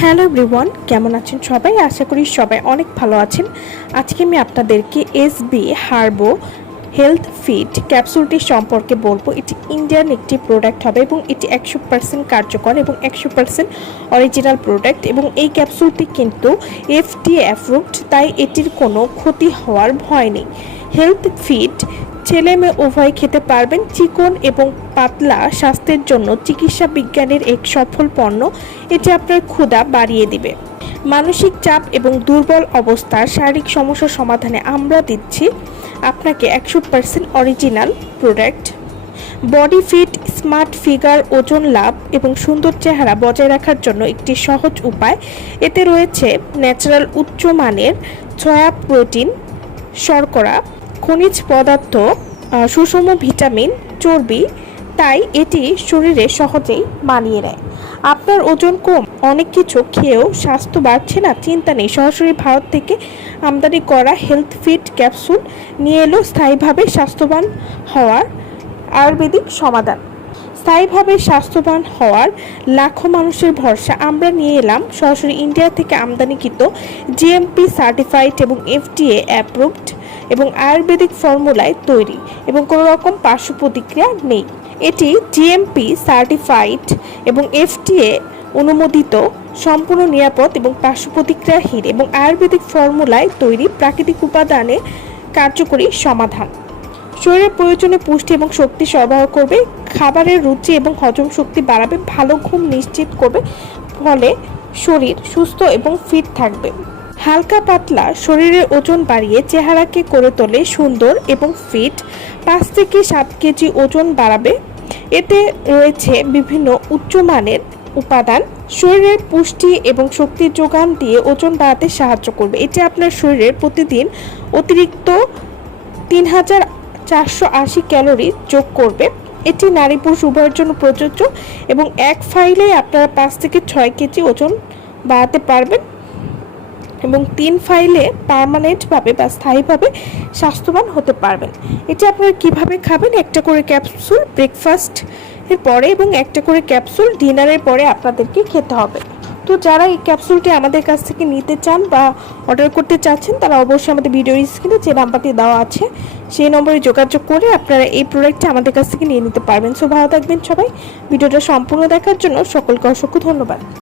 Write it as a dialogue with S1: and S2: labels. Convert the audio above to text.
S1: Hello everyone, কেমন আছেন সবাই? আশা করি সবাই অনেক ভালো আছেন। আজকে আমি আপনাদেরকে S B Herbo health fit ক্যাপসুলটি সম্পর্কে বলব, এটি ইন্ডিয়ান একটি প্রোডাক্ট হবে এবং এটি একশো পার্সেন্ট কার্যকর এবং একশো পার্সেন্ট অরিজিনাল প্রোডাক্ট এবং এই ক্যাপসুলটি কিন্তু এফডিএ অ্যাপ্রুভড তাই এটির কোনো ক্ষতি হওয়ার ভয় নেই। হেলথ ফিট ছেলে মেয়ে উভয় খেতে পারবেন, চিকন এবং পাতলা স্বাস্থ্যের জন্য চিকিৎসা বিজ্ঞানের এক সফল পণ্য, এটি আপনার ক্ষুধা বাড়িয়ে দিবে। মানসিক চাপ এবং দুর্বল অবস্থার শারীরিক সমস্যা সমাধানে আমরা দিচ্ছি। আপনাকে একশো percent original product body fit smart figure ওজন লাভ এবং সুন্দর চেহারা বজায় রাখার জন্য একটি সহজ উপায়। এতে রয়েছে ন্যাচারাল উচ্চমানের সয়া প্রোটিন শর্করা, খনিজ পদার্থ সুষম ভিটামিন চর্বি। তাই এটি শরীরে সহজেই মানিয়ে নেয়। আপনার ওজন কম, অনেক কিছু খেয়েও স্বাস্থ্য বাড়ছে না, চিন্তা নেই। সরাসরি ভারত থেকে আমদানি করা হেলথ ফিট ক্যাপসুল নিয়ে এলো স্থায়ীভাবে স্বাস্থ্যবান হওয়ার আয়ুর্বেদিক সমাধান। স্থায়ীভাবে স্বাস্থ্যবান হওয়ার লাখো মানুষের ভরসা। আমরা নিয়ে এলাম সরাসরি ইন্ডিয়া থেকে আমদানিকৃত জিএমপি সার্টিফাইড এবং এফডিএ অ্যাপ্রুভড এবং আয়ুর্বেদিক ফর্মুলায় তৈরি এবং কোনো রকম পার্শ্ব প্রতিক্রিয়া নেই। এটি জিএমপি সার্টিফাইড এবং এফডিএ অনুমোদিত, সম্পূর্ণ নিরাপদ এবং পার্শ্ব প্রতিক্রিয়াহীন এবং আয়ুর্বেদিক ফর্মুলায় তৈরি প্রাকৃতিক উপাদানে কার্যকরী সমাধান। শরীরের প্রয়োজনে পুষ্টি এবং শক্তি সরবরাহ করবে, খাবারের রুচি এবং হজম শক্তি বাড়াবে, ভালো ঘুম নিশ্চিত করবে, ফলে শরীর সুস্থ এবং ফিট থাকবে। হালকা পাতলা শরীরের ওজন বাড়িয়ে চেহারাকে করে তোলে সুন্দর এবং ফিট, পাঁচ থেকে সাত কেজি ওজন বাড়াবে এতে রয়েছে বিভিন্ন উচ্চমানের উপাদান। শরীরের পুষ্টি এবং শক্তির যোগান দিয়ে ওজন বাড়াতে সাহায্য করবে। এটি আপনার শরীরের প্রতিদিন অতিরিক্ত তিন হাজার চারশো আশি ক্যালোরি যোগ করবে। এটি নারী পুরুষ উভয়ের জন্য প্রযোজ্য এবং এক ফাইলে আপনারা পাঁচ থেকে ছয় কেজি ওজন বাড়াতে পারবেন। এবং তিন ফাইলে পার্মানেন্টভাবে বা স্থায়ীভাবে স্বাস্থ্যবান হতে পারবেন। এটা আপনারা কীভাবে খাবেন? একটা করে ক্যাপসুল ব্রেকফাস্ট এর পরে এবং একটা করে ক্যাপসুল ডিনারের পরে আপনাদেরকে খেতে হবে। তো যারা এই ক্যাপসুলটি আমাদের কাছ থেকে নিতে চান বা অর্ডার করতে চাচ্ছেন, তারা অবশ্যই আমাদের ভিডিওর স্ক্রিনে যে নাম্বারটি দেওয়া আছে, সেই নম্বরে যোগাযোগ করে আপনারা এই প্রোডাক্টটি আমাদের কাছ থেকে নিয়ে নিতে পারবেন। সো ভালো থাকবেন সবাই। ভিডিওটা সম্পূর্ণ দেখার জন্য সকলকে অসংখ্য ধন্যবাদ।